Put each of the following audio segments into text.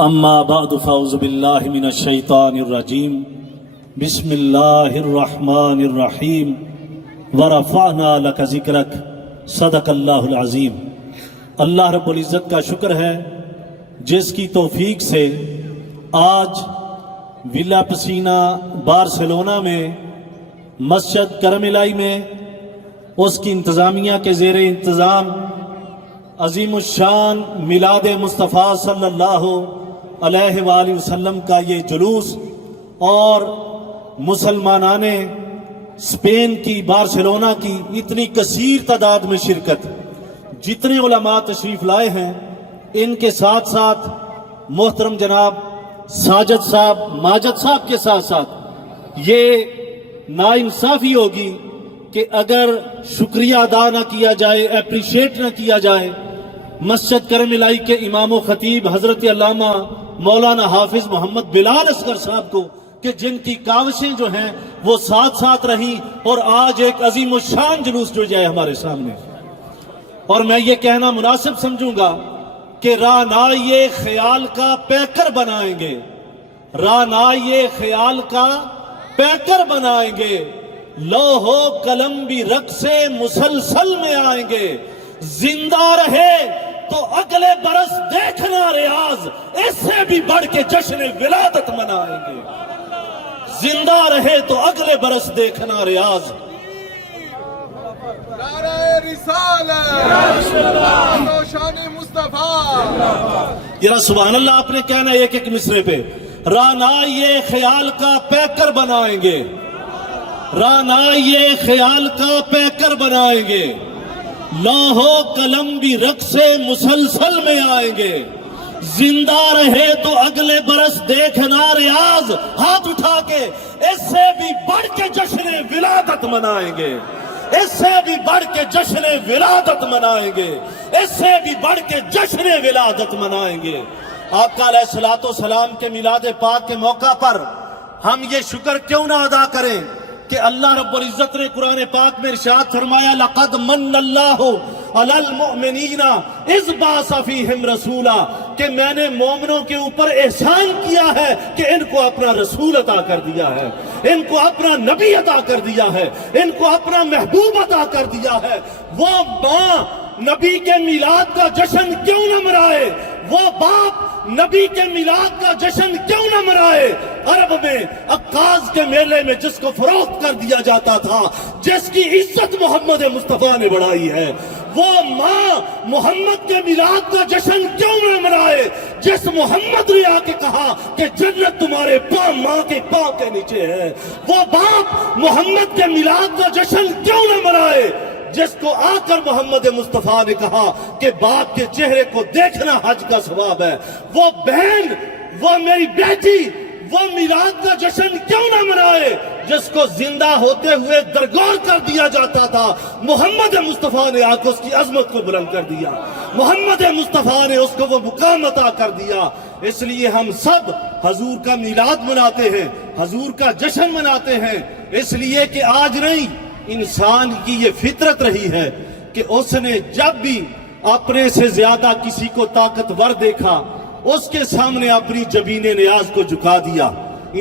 اما بعد فاعوذ باللہ من الشیطان الرجیم بسم اللہ الرحمن الرحیم ورفعنا لک ذکرک صدق اللہ العظیم۔ اللہ رب العزت کا شکر ہے جس کی توفیق سے آج ولا پسینہ بارسلونا میں مسجد کرم الہی میں اس کی انتظامیہ کے زیر انتظام عظیم الشان میلاد مصطفیٰ صلی اللہ علیہ وآلہ وسلم کا یہ جلوس اور مسلمانان اسپین کی بارسلونا کی اتنی کثیر تعداد میں شرکت، جتنے علماء تشریف لائے ہیں ان کے ساتھ ساتھ محترم جناب ساجد صاحب ماجد صاحب کے ساتھ ساتھ یہ ناانصافی ہوگی کہ اگر شکریہ ادا نہ کیا جائے، اپریشیٹ نہ کیا جائے مسجد کرم الہی کے امام و خطیب حضرت علامہ مولانا حافظ محمد بلال اصغر صاحب کو، کہ جن کی کاوشیں جو ہیں وہ ساتھ ساتھ رہیں اور آج ایک عظیم الشان جلوس جو جائے ہمارے سامنے۔ اور میں یہ کہنا مناسب سمجھوں گا کہ رانائے خیال کا پیکر بنائیں گے، رانائے خیال کا پیکر بنائیں گے، لوح و قلم بھی رقص مسلسل میں آئیں گے، زندہ رہے تو اگلے برس دیکھنا ریاض، اس سے بھی بڑھ کے جشن ولادت منائیں گے، زندہ رہے تو اگلے برس دیکھنا ریاض۔ نعرہ رسالت، شان مصطفیٰ، ذرا سبحان اللہ آپ نے کہنا ایک ایک مصرے پہ، رانائے خیال کا پیکر بنائیں گے، رانائے خیال کا پیکر بنائیں گے، لوح و قلم بھی رقص مسلسل میں آئیں گے، زندہ رہے تو اگلے برس دیکھنا ریاض، ہاتھ اٹھا کے اس سے بھی بڑھ کے جشن ولادت منائیں گے، اس سے بھی بڑھ کے جشن ولادت منائیں گے، اس سے بھی بڑھ کے جشن ولادت منائیں گے۔ آقا علیہ الصلوۃ والسلام کے میلاد پاک کے موقع پر ہم یہ شکر کیوں نہ ادا کریں کہ اللہ رب العزت نے قرآن پاک میں ارشاد فرمایا لَقَدْ مَنَّ اللَّهُ عَلَى الْمُؤْمِنِينَ اِذْ بَعَثَ فِيهِمْ رَسُولًا، کہ میں نے مومنوں کے اوپر احسان کیا ہے کہ ان کو اپنا رسول عطا کر دیا ہے، ان کو اپنا نبی عطا کر دیا ہے، ان کو اپنا محبوب عطا کر دیا ہے۔ وہ ماں نبی کے میلاد کا جشن کیوں نہ منائے، وہ باپ نبی کے میلاد کا جشن کیوں نہ منائے؟ عرب میں عکاظ کے میلے میں جس کو فروخت کر دیا جاتا تھا، جس کی عزت محمد مصطفیٰ نے بڑھائی ہے، وہ ماں محمد کے میلاد کا جشن کیوں نہ منائے جس محمد نے آ کے کہا کہ جنت تمہارے پاؤں ماں کے پاؤں کے نیچے ہے؟ وہ باپ محمد کے میلاد کا جشن کیوں نہ منائے جس کو آ کر محمد مصطفیٰ نے کہا کہ باپ کے چہرے کو دیکھنا حج کا ثواب ہے؟ وہ بہن، وہ میری بیٹی، وہ میلاد کا جشن کیوں نہ منائے جس کو زندہ ہوتے ہوئے درگور کر دیا جاتا تھا؟ محمد مصطفیٰ نے آ کے اس کی عظمت کو بلند کر دیا، محمد مصطفیٰ نے اس کو وہ مقام عطا کر دیا۔ اس لیے ہم سب حضور کا میلاد مناتے ہیں، حضور کا جشن مناتے ہیں، اس لیے کہ آج نہیں، انسان کی یہ فطرت رہی ہے کہ اس نے جب بھی اپنے سے زیادہ کسی کو طاقتور دیکھا اس کے سامنے اپنی جبین نیاز کو جھکا دیا۔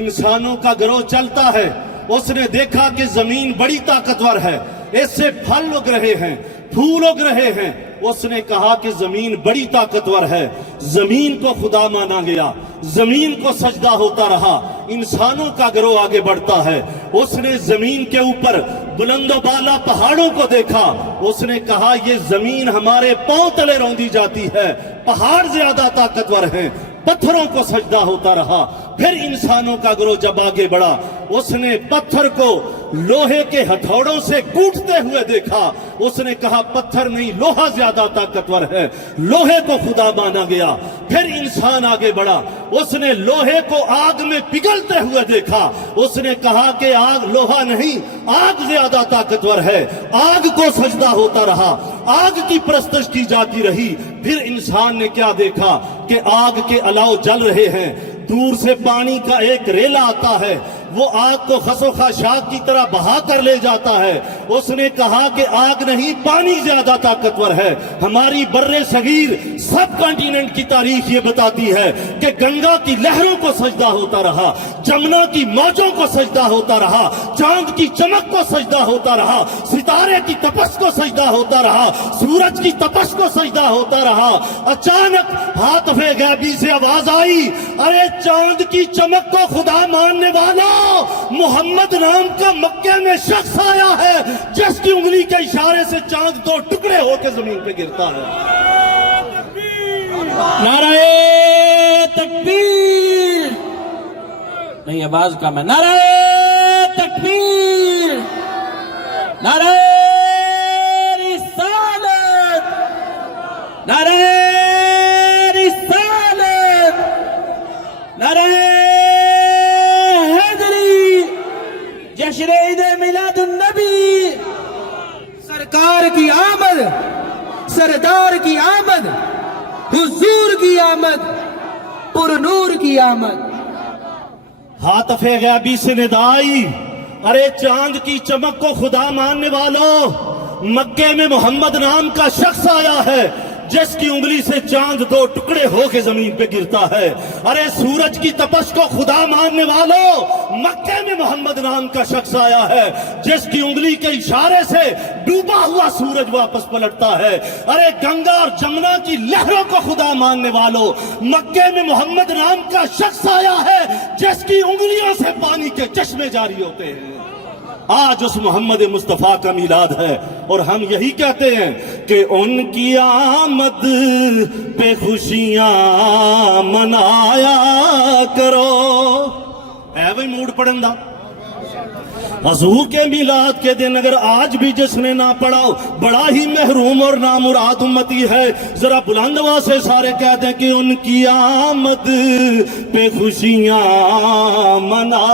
انسانوں کا گروہ چلتا ہے، اس نے دیکھا کہ زمین بڑی طاقتور ہے، اس سے پھل اگ رہے ہیں، پھول اگ رہے ہیں، اس نے کہا کہ زمین بڑی طاقتور ہے، زمین کو خدا مانا گیا، زمین کو سجدہ ہوتا رہا۔ انسانوں کا گروہ آگے بڑھتا ہے، اس نے زمین کے اوپر بلند و بالا پہاڑوں کو دیکھا، اس نے کہا یہ زمین ہمارے پاؤں تلے روندی جاتی ہے، پہاڑ زیادہ طاقتور ہیں، پتھروں کو سجدہ ہوتا رہا۔ پھر انسانوں کا گروہ جب آگے بڑھا، اس نے پتھر کو لوہے کے ہتھوڑوں سے کوٹتے ہوئے دیکھا، اس نے کہا پتھر نہیں لوہا زیادہ طاقتور ہے، لوہے کو خدا مانا گیا۔ پھر انسان آگے بڑھا، اس نے لوہے کو آگ میں پگھلتے ہوئے دیکھا، اس نے کہا کہ آگ لوہا نہیں، آگ زیادہ طاقتور ہے، آگ کو سجدہ ہوتا رہا، آگ کی پرستش کی جاتی رہی۔ پھر انسان نے کیا دیکھا کہ آگ کے الاؤ جل رہے ہیں، دور سے پانی کا ایک ریلا آتا ہے، وہ آگ کو خس و خاشاک کی طرح بہا کر لے جاتا ہے۔ اس نے کہا کہ آگ نہیں پانی زیادہ طاقتور ہے۔ ہماری بر صغیر سب کانٹیننٹ کی تاریخ یہ بتاتی ہے کہ گنگا کی لہروں کو سجدہ ہوتا رہا، جمنا کی موجوں کو سجدہ ہوتا رہا، چاند کی چمک کو سجدہ ہوتا رہا، ستارے کی تپش کو سجدہ ہوتا رہا، سورج کی تپش کو سجدہ ہوتا رہا۔ اچانک ہاتف غیبی سے آواز آئی، ارے چاند کی چمک کو خدا ماننے والا، محمد نام کا مکے میں شخص آیا ہے جس کی انگلی کے اشارے سے چاند دو ٹکڑے ہو کے زمین پہ گرتا ہے۔ نعرہ تکبیر، نہیں آواز کم ہے، نعرہ تکبیر، نعرہ رسالت، نعرہ رسالت، نعرہ حیدری، جشن عید میلاد النبی، سرکار کی آمد، سردار کی آمد، حضور کی آمد، پر نور کی آمد۔ ہاتف غیبی سے ندا آئی، ارے چاند کی چمک کو خدا ماننے والوں، مکے میں محمد نام کا شخص آیا ہے جس کی انگلی سے چاند دو ٹکڑے ہو کے زمین پہ گرتا ہے۔ ارے سورج کی تپش کو خدا ماننے والوں، مکے میں محمد نام کا شخص آیا ہے جس کی انگلی کے اشارے سے ڈوبا ہوا سورج واپس پلٹتا ہے۔ ارے گنگا اور جمنا کی لہروں کو خدا ماننے والوں، مکے میں محمد نام کا شخص آیا ہے جس کی انگلیوں سے پانی کے چشمے جاری ہوتے ہیں۔ آج اس محمد مصطفیٰ کا میلاد ہے اور ہم یہی کہتے ہیں کہ ان کی آمد پہ خوشیاں منایا کرو۔ ہے وہی موڈ پڑندہ حضور کے میلاد کے دن اگر آج بھی جس نے نہ پڑھا بڑا ہی محروم اور نامراد امتی ہے۔ ذرا بلند آواز سے سارے کہتے ہیں کہ ان کی آمد پہ خوشیاں منا۔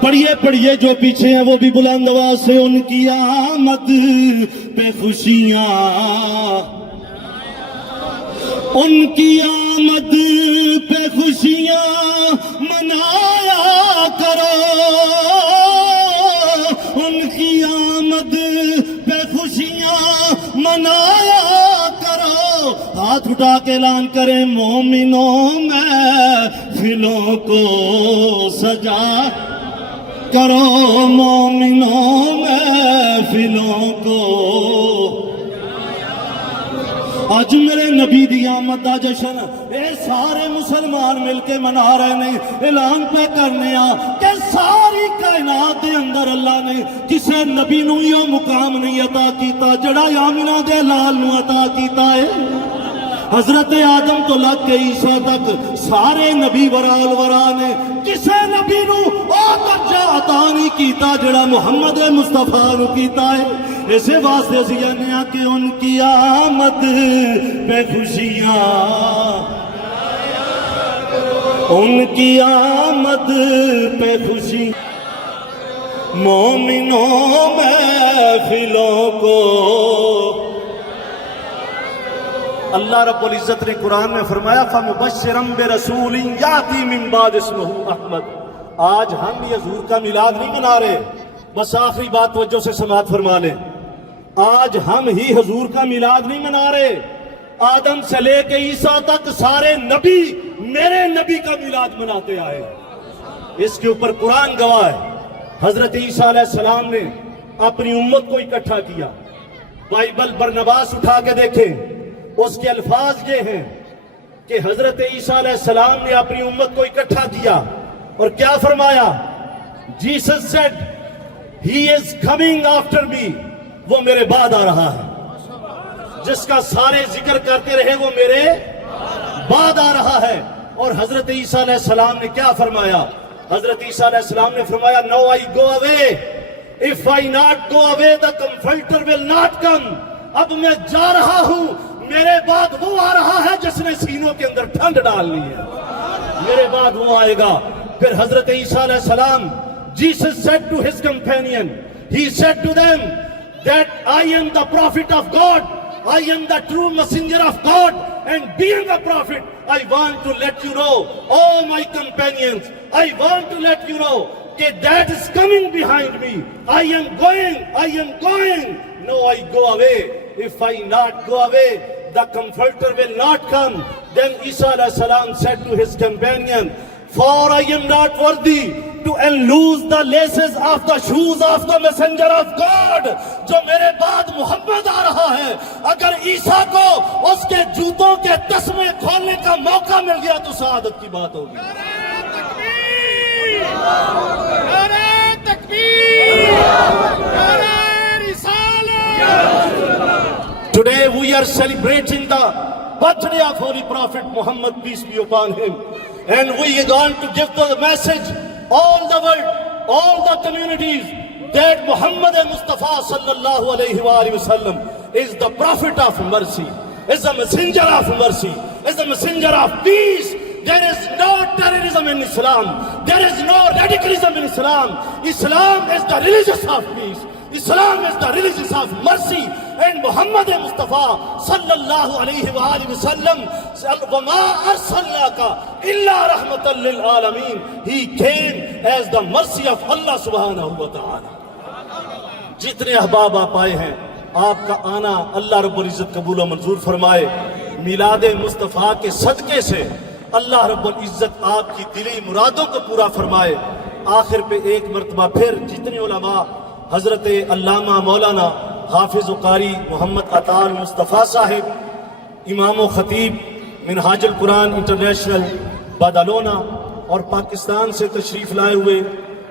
پڑھیے پڑھیے جو پیچھے ہیں وہ بھی بلند آواز سے، ان کی آمد پہ خوشیاں، ان کی آمد پہ خوشیاں منایا کرو، ان کی آمد پہ خوشیاں منایا کرو۔ ہاتھ اٹھا کے اعلان کریں، مومنوں محفلوں کو سجا کرو، مومنوں محفلوں کو۔ آج میرے نبی دی آمد دا جشن اے سارے مسلمان مل کے منا رہے ہیں۔ اعلان پہ کرنے کہ ساری کائنات دے اندر اللہ نے کسے نبی نو یہ مقام نہیں عطا کیتا جڑا آمنہ دے لال نو عطا کیتا ہے۔ حضرت آدم تو لگ کے عیسیٰ تک سارے نبی ورال ورا نے کسے نبی نو او درجہ عطا نہیں کیتا جڑا محمد مصطفیٰ نو کیتا ہے۔ اسے واسطے اسی کہنے ہیں کہ ان کی آمد پہ خوشیاں، ان کی آمد پہ خوشی، مومنوں محفلوں کو۔ اللہ رب العزت نے قرآن میں فرمایا فَمُبَشِّرًا بِرَسُولٍ يَأْتِي مِن بَعْدِ اسْمُهُ احمد۔ آج ہم بھی حضور کا میلاد نہیں منا رہے، بس آخری بات توجہ سے سماعت فرما لیں، آج ہم ہی حضور کا میلاد نہیں منا رہے، آدم سے لے کے عیسیٰ تک سارے نبی میرے نبی کا میلاد مناتے آئے۔ اس کے اوپر قرآن گواہ ہے۔ حضرت عیسیٰ علیہ السلام نے اپنی امت کو اکٹھا کیا۔ بائبل برنباس اٹھا کے دیکھیں، اس کے الفاظ یہ ہیں کہ حضرت عیسیٰ علیہ السلام نے اپنی امت کو اکٹھا کیا اور کیا فرمایا؟ Jesus sad he is coming after me, وہ میرے بعد آ رہا ہے، جس کا سارے ذکر کرتے رہے وہ میرے بعد آ رہا ہے۔ اور حضرت عیسیٰ علیہ السلام نے کیا فرمایا؟ حضرت عیسیٰ علیہ السلام نے فرمایا نو آئی گو اوے، if I not go away the comforter will not come۔ اب میں جا رہا ہوں، میرے بعد وہ آ رہا ہے جس نے سینوں کے اندر ٹھنڈ ڈالنی ہے، میرے بعد وہ آئے گا۔ پھر حضرت عیسیٰ علیہ السلام Jesus said to his companion, he said to them that I am the prophet of God I am the true messenger of God, and being a prophet, I want to let you know, oh my companions, I want to let you know that is coming behind me. I am going. No, I go away. If I not go away, the comforter will not come. Then Isa alayhi salam said to his companion, for I am not worthy to unloose the laces of the shoes of the messenger of God. جو میرے بعد محمد آ رہا ہے، اگر عیسیٰ کو اس کے جوتوں کے تسمے کھولنے کا موقع مل گیا تو سعادت کی بات ہوگی. Today we are celebrating the birthday of Holy Prophet Muhammad, peace be upon him. And we are going to give the message, all the world, all the communities, that Muhammad Mustafa sallallahu alayhi wa sallam is the prophet of mercy, is the messenger of mercy, is the messenger of peace. There is no terrorism in Islam. There is no radicalism in Islam. Islam is the religion of peace. Islam is the religion of mercy. And Muhammad Mustafa sallallahu alayhi wa sallam, وَمَا أَرْسَلْنَاكَ إِلَّا رَحْمَةً لِلْعَالَمِينَ. He came as the mercy of Allah subhanahu wa ta'ala. جتنے احباب آپ آئے ہیں، آپ کا آنا اللہ رب العزت قبول و منظور فرمائے. میلاد مصطفیٰ کے صدقے سے اللہ رب العزت آپ کی دلی مرادوں کو پورا فرمائے. آخر پہ ایک مرتبہ پھر جتنے علماء، حضرت علامہ مولانا حافظ و قاری محمد عطا مصطفیٰ صاحب، امام و خطیب منہاج القرآن انٹرنیشنل بادالونہ، اور پاکستان سے تشریف لائے ہوئے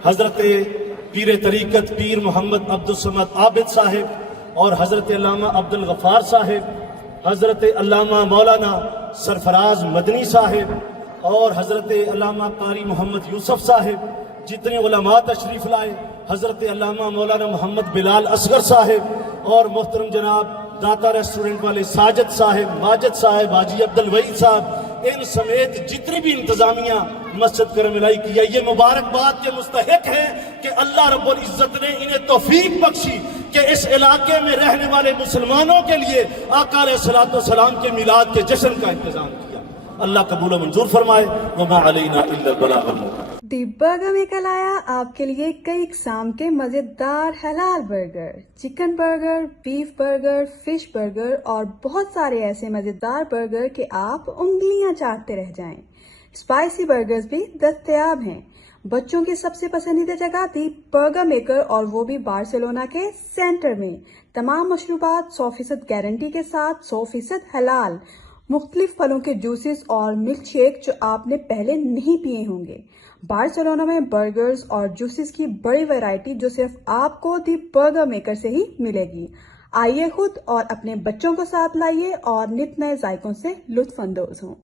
حضرت پیر طریقت پیر محمد عبد الصمد عابد صاحب، اور حضرت علامہ عبد الغفار صاحب، حضرت علامہ مولانا سرفراز مدنی صاحب، اور حضرت علامہ قاری محمد یوسف صاحب، جتنے علماء تشریف لائے، حضرت علامہ مولانا محمد بلال اصغر صاحب، اور محترم جناب داتا ریسٹورنٹ والے ساجد صاحب، ماجد صاحب، حاجی عبد الوحید صاحب، ان سمیت جتنی بھی انتظامیہ مسجد کرم الہی کیا، یہ مبارکباد کے مستحق ہیں کہ اللہ رب العزت نے انہیں توفیق بخشی کہ اس علاقے میں رہنے والے مسلمانوں کے لیے آقا علیہ الصلوۃ والسلام کے میلاد کے جشن کا انتظام کیا. اللہ قبول و منظور فرمائے. وما علینا الا البلاغ المبین. دی برگر میکر لایا آپ کے لیے کئی اقسام کے مزیدار حلال burger, chicken burger, beef burger, fish burger اور بہت سارے ایسے مزیدار برگر کہ آپ انگلیاں چاٹتے رہ جائیں. اسپائسی برگرز بھی دستیاب ہیں. بچوں کی سب سے پسندیدہ جگہ دی برگر میکر، اور وہ بھی بارسلونا کے سینٹر میں. تمام مشروبات 100% گارنٹی کے ساتھ، 100% حلال. مختلف پھلوں کے جوسز اور ملک شیک جو آپ نے پہلے نہیں پیے ہوں گے. بارسلونا میں برگرز اور جوسز کی بڑی ویرائٹی جو صرف آپ کو دی برگر میکر سے ہی ملے گی. آئیے خود اور اپنے بچوں کو ساتھ لائیے اور نت نئے ذائقوں سے لطف اندوز ہوں.